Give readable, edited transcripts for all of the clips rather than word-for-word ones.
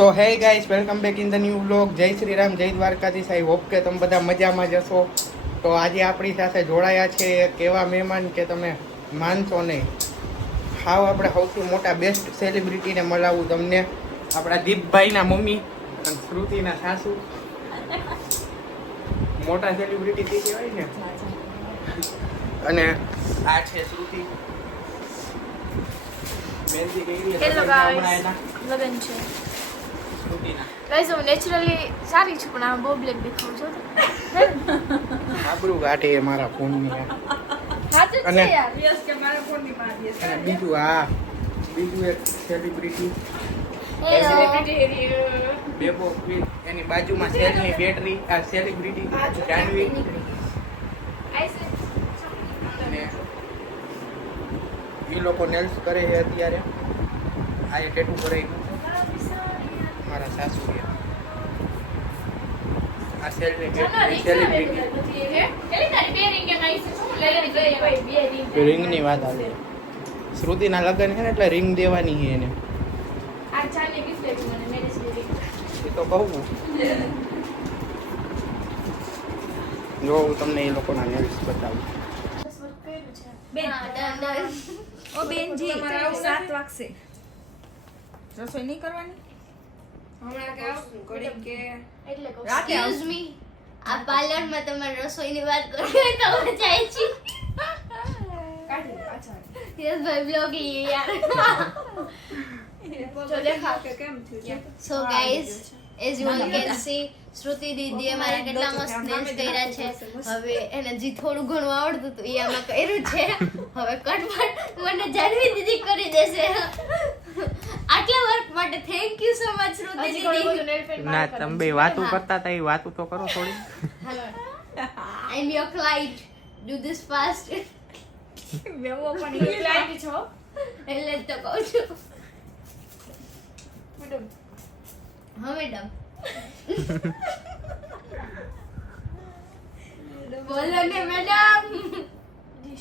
સો હે guys welcome back in the new vlog. જય શ્રી રામ, જય દ્વારકાધીશ. આઈ હોપ કે તમે બધા મજામાં જ હશો. તો આજે આપણી સાથે જોડાયા છે એક એવા મહેમાન કે તમે માનશો નહીં. હાવ આપણે સૌથી મોટા બેસ્ટ સેલિબ્રિટીને મળાવું તમને. આપણા દીપભાઈના મમ્મી અને શ્રુતિના સાસુ. મોટા સેલિબ્રિટી તે કહેવાય ને. અને આ છે શ્રુતિ. મહેંદી કરી હેલો ગાઈસ, લગન છે ગાઈસ. હું નેચરલી સારી છું પણ આ બહુ બ્લેક દેખાઉં છું. આબરૂ ગાંઠે મારા ફોનની. સાચું અને- છે યાર. અને બીજું એક સેલિબ્રિટી હેલો. બેબો ક્વીન, એની બાજુમાં સેલની બેટરી. આ સેલિબ્રિટી જાનવી. અને એ લોકો નેલ્સ કરે છે અત્યારે. આ એ ટેટુ કરાવ્યું મારા સાસુ. આ સેલની બેટરી સેલિબ્રિટી રિંગની વાત આવે. શ્રુતિના લગ્ન છે ને એટલે રિંગ દેવાની છે એને. એ તો કહું જો હું તમને એ લોકોના નેલ્સ બતાવું. ઓ બેનજી 7 વાગશે રસોઈ નહીં કરવાની હમણાં કે આવશું ઘડી કે રાતે Excuse me, આ પાર્લરમાં તમારે રસોઈની વાત કરવી તો મજા આવી છે. કાઢી લે પાછા યસ ભાઈ બ્લોગિંગ યાર. તો દેખાવ કે કેમ થયું So guys, as you all can see, શ્રુતિ દીદીએ મારા કેટલા મસ્ત નેલ્સ કર્યા છે. હવે એને જે થોડું ઘણું આવડતું હતું એ આમાં કર્યું છે. હવે કટવટ મને જાનવી દીદી કરી દેશે. આટલા વર્ક માટે થેન્ક યુ સો મચ શ્રુતિ દીદી. ના તમે બે વાતું કરતા હતા એ વાતું તો કરો થોડી. I'm your client. Do this fast. બેવો પણ લાગી છો એટલે જ તો કહું છું. મેડમ હા મેડમ. બોલો ને મેડમ.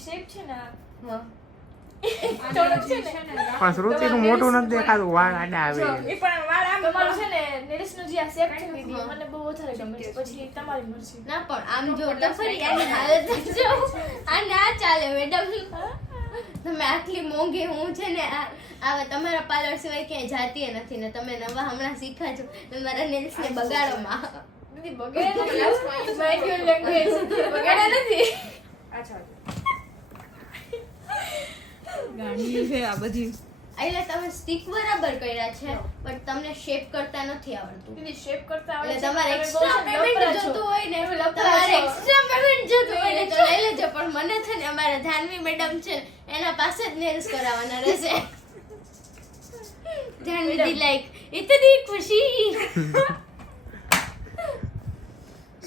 શેપ છે ને હા. થોડુંક છે ને પણ શ્રુતિનું મોઢું નથી દેખાતું, વાળ આડા આવે. એ પણ વાળ આમ તમારું છે ને નેલ્સનું જે આ શેપ છે ને દીદી મને બહુ વધારે ગમે છે. પછી તમારી મરજી. ના પણ આમ જો તો ફરી આની હાલત જો આ ના ચાલે મેડમ. તમે આટલી મોંઘી હું છે ને આવા તમારા પાર્લર સિવાય ક્યાંય જાતી નથી ને તમે નવા હમણાં શીખા છો તમારા નેલ્સ ને બગાડો માં. દીદી બગાડે નથી. માય ગયો લેંગ્વેજ બગાડે નથી. અચ્છા ગાડી છે આ બધી એટલે તમે સ્ટીક બરાબર કર્યા છે પણ તમને શેપ કરતા નથી આવડતું. દીદી શેપ કરતા આવડે એટલે છે. તમારે તમે બહુ એક્સ્ટ્રા છે ને પેમેન્ટ લફડા છો. જોતું હોય ને તમે લફડા તમારે છો. એક્સ્ટ્રા પેમેન્ટ જોતું હોય ને તો લઈ લેજો પણ મને છે ને અમારા જાનવી મેડમ છે ને એના પાસે જ નેલ્સ કરાવવાના રહેશે. જાનવી દી લાઈક ઇતની ખુશી.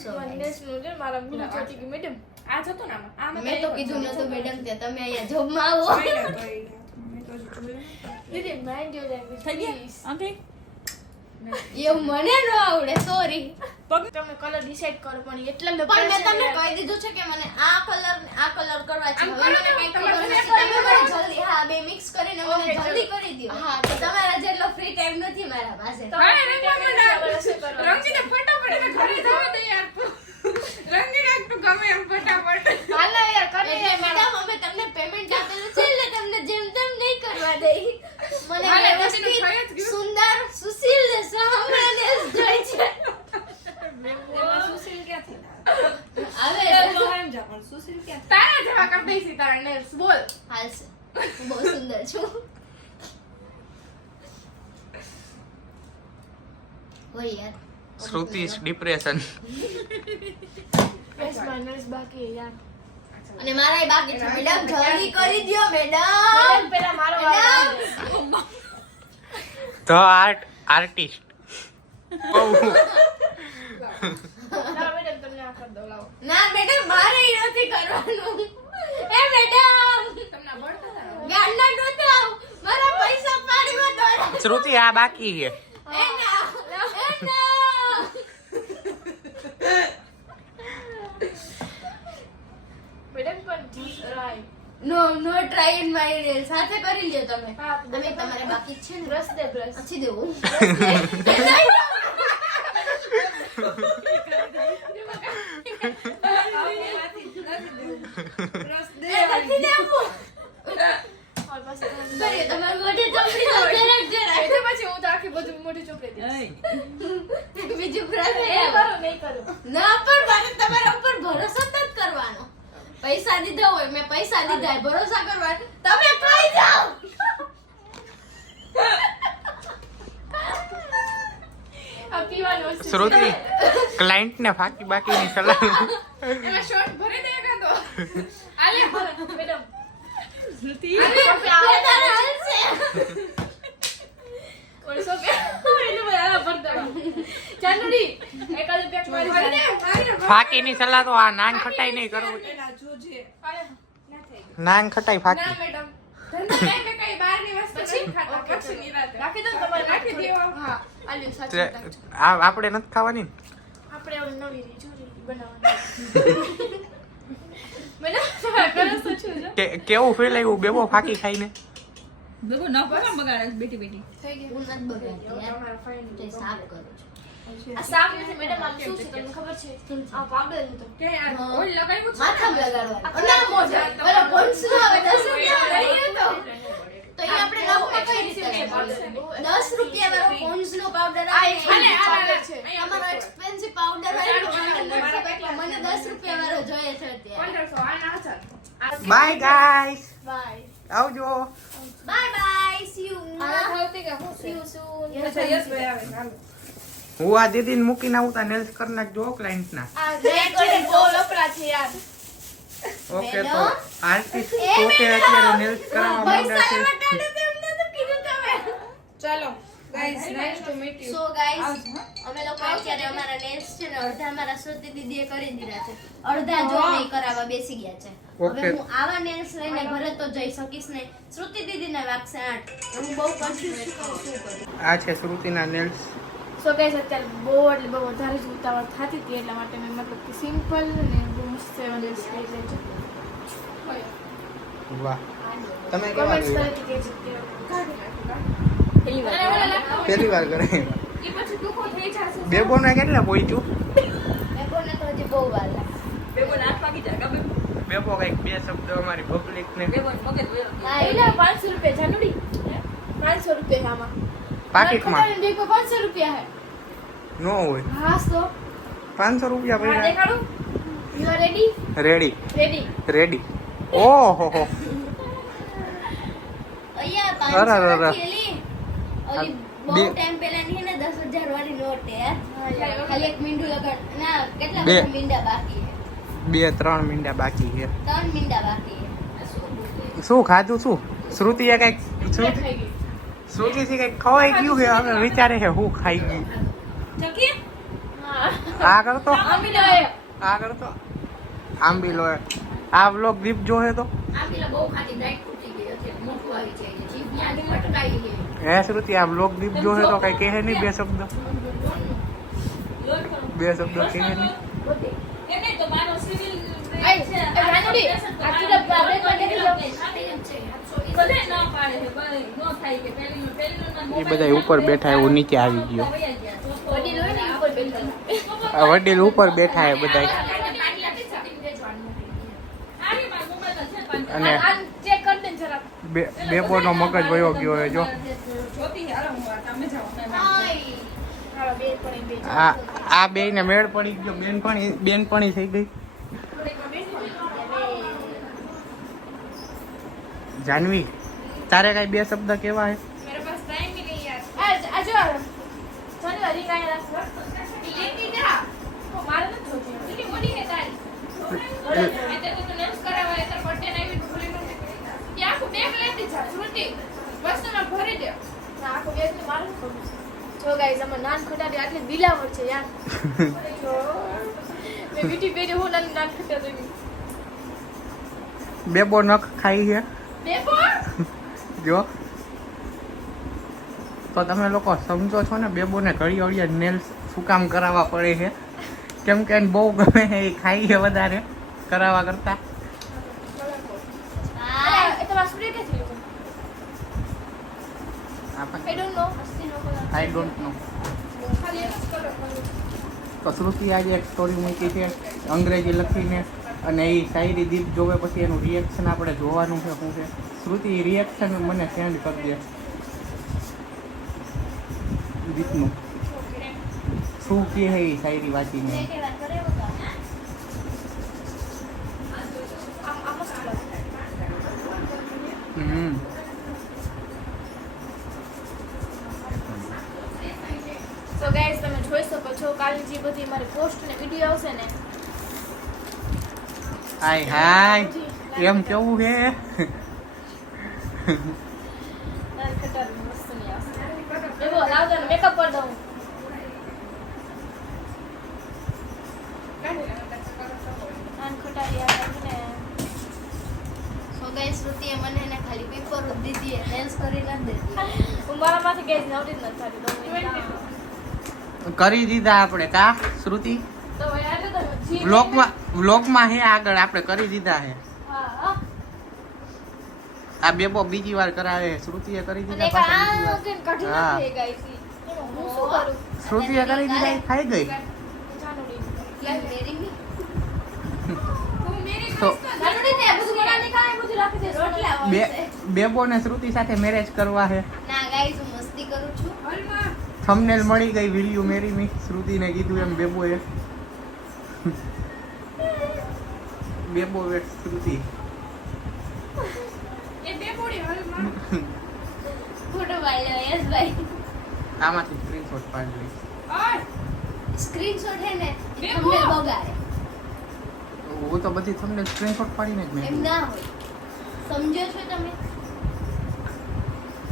તમારી નેલ્સનું છે મારા ગુરુ ચોટી ગયું મેડમ. આ જતો ને આમાં મેં તો કીધું નતું મેડમ કે તમે અહીંયા જોબમાં આવો. દીદી માઇન્ડ યોર લેંગ્વેજ થઈ ગયા પ્લીઝ. અંકલી એવું મને ન આવડે સોરી. તમે કલર ડિસાઈડ કરો પણ એટલા પણ મેં તમને કહી દીધું છે કે મને આ કલર કરવા છે. આમ હવે મને કરો, કંઈ તમારે ખબર મને નથી. તમે મને જલ્દી હા બે મિક્સ કરીને મને Okay, જલ્દી ચલો. કરી દો. હા, તો તમારા જેટલો ફ્રી ટાઈમ નથી મારા પાસે. રંગીને ફટાફટ એને ઘરે જવા દે યાર રંગીને તું ગમે એમ ફટાફટ હાલો યાર કરે એટલે મેડમ અમે તમને પેમેન્ટ આપેલું છે એટલે તમને જેમ તેમ નહીં કરવા દઈ. મને હાલે, વ્યવસ્થિત, પછી તો થઈ જ ગયું. સુંદર સુશીલ ને સાંભળાને જોઈ છે. એમાં સુશીલ ક્યાંથી આવે તો એમ જા પણ સુશીલ ક્યાંથી તારા જેવા કરી દઈશી તારા નેલ્સ બોલ. હાલશે. હું બહુ સુંદર છું. ઓય યાર શ્રુતિ ડિપ્રેશન. બસ મારા નેલ્સ બાકી છે યાર. અને મારાય બાકી છે મેડમ જલ્દી કરી દ્યો મેડમ. મેડમ પેલા મારો વારો આવે. The artist. લાવો મેડમ તમને આ કરી દો લાવો. ના મેડમ મારે ઈ નથી કરવાનું. એ મેડમ તમને બળતા ગાંડા નોતાવ મારા પૈસા પાડીમાં દોરા. શ્રુતિ આ બાકી છે. એ ના મેડમ પણ રાઈટ નો ટ્રાય ઇન માય નેલ્સ સાથે કરી લ્યો તમે. હા, તમે તમારે બાકી જ છે ને બ્રશ દે બ્રશ. પછી દેવું. નથી દેવું. ઓર પાસે કરીએ તમારું મોઢે ચોપડી દો જરાક જરાક. એટલે પછી હું તો આખી બધું મોઢે ચોપડી દઈશ. બીજું બ્રશ એ કરું નહીં કરું. ના પણ મારે તમારા ઉપર ભરોસો જ નથી કરવાનો. પૈસા દીધા હોય મેં પૈસા દીધા હોય, ભરોસા કરવાનો તમે ખાઈ જાઓ. આ પીવાનું વસ્તુ છે. શ્રુતિ ક્લાયન્ટ ને ફાકી બાકીની સલાહ એમાં શોર્ટ ભરે દે કાં તો આલે મેડમ શ્રુતિ વધારે હાલશે. ઓર સોપે એને બરાબર ભરતા ચાંદડી એકાદ પેક મારી ભરી દે દે. મારી ફાકીની સલાહ તો આ નાન ખટાઈ નહીં કરવું. એના જોજે ના થઈ નાન ખટાઈ ના ફાકી. મેડમ ધંધો નહીં મેં કઈ બહારની વસ્તુ પછી? નહીં ખાતા ઓકે, પછી નિરાતે રાખી દો ને તમારે રાખી દેવો. હા આલ્યું સાચું તે રાખજો. આપણે નથી ખાવાની ને? આપણે હવે નવી રીત જોરી બનાવવાની. મને કરો તો છું જો. કેવું ફીલ આવ્યું બેબો ફાકી ખાઈને? દેખો ન કોણ બગાડે બેટી બેટી થઈ ગયું. હું નથી બગાડતી યાર. તમારા ફાઈન તે સાફ કરું છું. આ સાફ નથી મેડમ આમ શું છે તમને ખબર છે આ પાવડર હતો કે યાર ઓલ લગાવ્યું છે માથામાં લગાડવાનું. ના મોઢે. ઓલો પોન્સનો આવે 10 રૂપિયા લઈ તો. તો એ આપણે નવું કઈ રીતે લેવાનું? 10 રૂપિયા વાળો પોન્સનો પાવડર આવે ને અને એ આ powder છે. તમારો એક્સપેન્સિવ પાવડર હોય ને મને 10 રૂપિયા વાળો જોઈએ છે અત્યારે. 1500 આના અસર બાય ગાઈસ, બાય આવજો. Bye bye see you. આના ખાવતી કે હું સી યુ સૂન અચ્છા યસ ભાઈ આવે હાલો હું આ દીદીને મૂકીને આવતા નેલ્સ કરી નાખજો ક્લાયન્ટ ના. આ રેડ કલર બહુ લપડા છે યાર. ઓકે તો મેડમ? આર્ટિસ્ટ પોતે અત્યારે નેલ્સ કરાવવા માંડ્યા છે. પૈસા માટે તેમને તો કીધું તમે. ચાલો guys nice to meet you so guys અમે લોકો અત્યારે અમારા નેલ્સ છે ને અડધા અમારા શ્રુતિ દીદીએ કરી દીધા છે, અડધા જો નહીં કરાવવા બેસી ગયા છે. Okay. હવે હું આવા નેલ્સ લઈને ઘરે તો જઈ શકીશ નહીં. શ્રુતિ દીદીને વાગશે 8. હું બહુ કન્ફ્યુઝ છું શું કરું. આ છે શ્રુતિના નેલ્સ. સો ગાઈસ અત્યારે બહુ એટલે બહુ વધારે જ ઉતાવળ થતી હતી એટલા માટે મેં મતલબ કે સિમ્પલ ને બહુ મસ્ત એવા nails લઈ લેજો. વાહ, તમે કેવા કમેન્ટ્સ જોયું? કરી કે પહેલી વાર કરે. એ પછી દુખો થઈ જશે બેબોને કેટલા પહોંચ્યું? મેકોને તો હજી બહુ વાર લાગશે. બેબો નાક પાકી જાય ગમે બેબો કઈક બે શબ્દ અમારી પબ્લિક ને બેબો મગજ વયો હા, એલા 500 રૂપિયા જાનુડી 500 રૂપિયા આમાં પાકીટમાં બે કો 500 રૂપિયા હે નો હોય. હા તો 500 રૂપિયા હા પૈસા દેખાડું you are ready ready ready ready. ઓહો હો. અહીંયા અરે, 500 અરે. થેલી ઓલી બહુ બે- ટાઈમ પહેલાની છે ને 10,000 વાળી નોટ હે યાર. ખાલી એક મીંડું લગાડ ના કેટલા બે. બધા મીંડા બાકી છે? 2-3 મિનિટ બાકી છે. 3 મીંડા બાકી છે. શું ખાધું? શું શ્રુતિએ કઈક ખાઈ ગઈ શ્રુતિથી કઈક ખવાઈ ગયું છે. હવે વિચારે છે હું ખાઈ ગયું. ચકી હા આ કરતો આમી લાય આ કરતો આંબી લો. આ વ્લોગ દીપ જોહે તો હે શ્રુતિ આ વ્લોગ દીપ જોહે તો કઈ કહે નહીં બે શબ્દ કહે નહીં. એને તો મારો સિવિલ આઈ જાનુડી આ કિલો બાબે કોને કિલો ભલે ન પાડે છે ભલે નો થાય કે પેલીનું એ બધા ઉપર બેઠા એવું નીચે આવી ગયો. વડી લોય ને ઉપર બેઠી આ વડીલ ઉપર બેઠા એ બધા અને આ ચેક કર દે જરા બેબોનો મગજ વયો ગયો હે જો. જોતી હે આરામ તમે જાઓ હાય. હા બે પડી બે આ બે ને મેળ પડી ગયો. બેનપણી થઈ ગઈ. જાનવી તારે કઈ બે શબ્દ કેવા હે? मेरे पास टाइम ही नहीं यार આ જો જાનુ હરી કાઈ રાખ लेती जा તો મારે ન જોતી इतनी मोटी है तारी मैं तेरे को तो नेल्स करावा है तेरे बर्थडे नहीं भी भूली नहीं क्या को बैग लेती जा श्रुति बस में भरी दे ના આખો બેગ તો મારે જ જો ગાઈસ અમે નાન ખટાડી આટલી દિલાવર છે યાર જો મેં મીઠી પેરી હું નાન ખટાડી બેબો નખ ખાઈ છે બેબો જો. તો તમે લોકો સમજો છો ને બેબોને ઘડી ઘડીએ નેલ્સ શું કામ કરાવવા પડે છે? કેમ કે એને બહુ ગમે છે, એ ખાઈ છે વધારે કરાવવા કરતા. હા I don't know I don't know. ખાલી એક જ કલર કરું. તો શ્રુતિ આજે એક સ્ટોરી મૂકી છે અંગ્રેજી લખીને, અને એ શાયરી દીપ જોવે પછી એનું રિએક્શન આપણે જોવાનું છે શું છે. શ્રુતિ રિએક્શન મને સેન્ડ કરી દે દીપનું શું કહે છે એ શાયરી વાંચીને. આ મસ્ત લાગે. હમ સો ગાઈસ તમે જોઈ શકો છો કાલની જે બધી મારી પોસ્ટ ને વિડિયો આવશે ને હાય હાય એમ કેવું છે. નાન ખટારી મસ્ત ની આવશે. એવો લાવ દે મેકઅપ કરી દઉં. નાન ખટારી આવે ને સો ગાઈસ શ્રુતિએ મને એને ખાલી પેપર જ દીધી લેન્સ કરી નથી દેતી. હું મારા માથે ગેસ નવરી જ નથી થતી તો કરી દીધા આપણે કા શ્રુતિ તો યાર તો જી વ્લોગમાં હે આગળ આપણે કરી દીધા હે. હા આ બેબો બીજી વાર કરાવે શ્રુતિએ કરી અને દીધા પાછા બીજી આ વાર. કે કાઢી હા. નાખી ગાઈસ હું શું કરું શ્રુતિએ કરી દીધા એ ખાઈ ગઈ. જાનુડી યાર મેરી મી હું મેરી તો જાનુડી ને બધું બનાવી ખાય બધું રાખી દે રોટલા બે વળશે. બેબો ને શ્રુતિ સાથે મેરેજ કરવા હે. ના ગાઈસ હું મસ્તી કરું છું. હલમાં થંબનેલ મળી ગઈ વિલ મેરી મી શ્રુતિને કીધું એમ બેબોએ. બેબો વેટ શ્રુતિ. એ બે બોડી હલમાં ફોટો પાડી લો યસ ભાઈ. આમાંથી સ્ક્રીનશોટ પાડી લઈશ. ઓય સ્ક્રીનશોટ હે ને બે તમને બો. બગાડે હું તો બધી થંબનેલ સ્ક્રીનશોટ પાડીને જ એમ મેં ના હોય. સમજો છો તમે?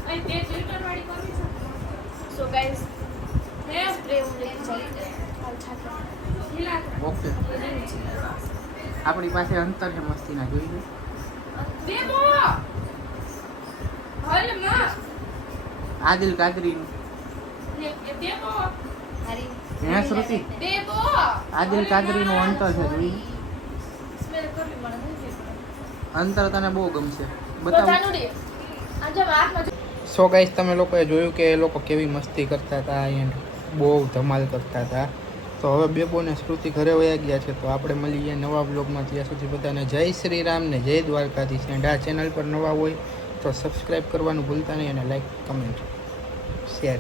અહીં તે ફિલ્ટર વાળી કરવી છે સો ગાઈસ હે સ્પ્રે હું લઈ જઈ હાલ છાતો ઢીલા ઓકે આપણી પાસે અંતર છે મસ્તીના જોઈ લે. બે બો હલમાં આદિલ કાદરીનું ને એ બે બો મારી હે શ્રુતિ બે બો આદિલ કાદરીનું અંતર છે જોઈ. સ્મેલ કરવી મને નથી અંતર તને બહુ ગમશે તો બતાવ. જાનુડી આજે હાથમાં સો ગાઈસ તમે લોકોએ જોયું કે એ લોકો કેવી મસ્તી કરતા હતા એન્ડ બહુ ધમાલ કરતા હતા. તો હવે બેબો ને શ્રુતિ ઘરે વયા ગયા છે. તો આપણે મળીએ નવા બ્લોગમાં. ત્યાં સુધી બધાને જય શ્રી રામ ને જય દ્વારકાધીશ. એન્ડ આ ચેનલ પર નવા હોય તો સબસ્ક્રાઈબ કરવાનું ભૂલતા નહીં અને લાઈક કમેન્ટ શેર